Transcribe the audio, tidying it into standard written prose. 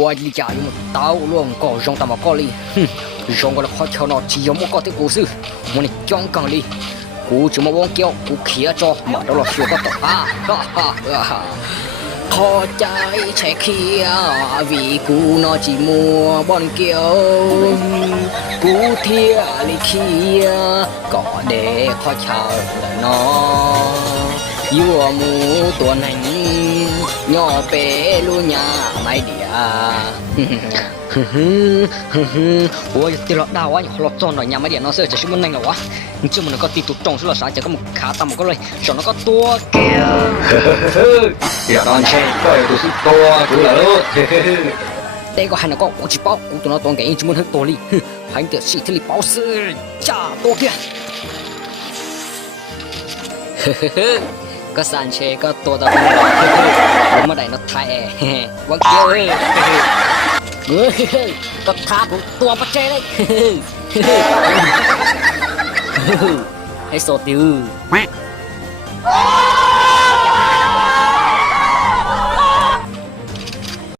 我一家有刀乱搞用他妈搞哩，哼，用我的好跳闹只有么搞的故事，我的讲讲哩，กูจะมาว่องเกี้ยวกูเขียจอมาแล้วเราชัวก็ตกฮ่าฮ่าฮ่าฮ่าพอใจแช่เขียววีกูนอจีมัวบอนเกี้ยวกูเที่ยลิเขียก็เด็กขอเช่าแล้วนอยั่วหมูตัวไหนย่อเปลูญาไม่เดียโอ้ยตีหลอดดาววะหลอดจอนหน่อยยาไม่เดียน้องเสือจะชื่อมันนั่งหรอวะนี่เจ้ามันก็ตีตุ่จงสุดละสายจะก็มึงขาตามก็เลยจอนแล้วก็ตัวแก่อย่าตอนเช่ก็อยู่สิตัวกูเลยแต่ก็หันก็กูจะเป้ากูตัวน้องตัวแก่ยังจะมันทั้งตัวเลยหันเดือดสิที่รีเป้าซื้อจ้าตัวแก่ก็สันเชก็ตัวตะวันผมมาได้นัดไทยวังเกี้ยวก็ท้าผมตัวประเจเลยให้โซติว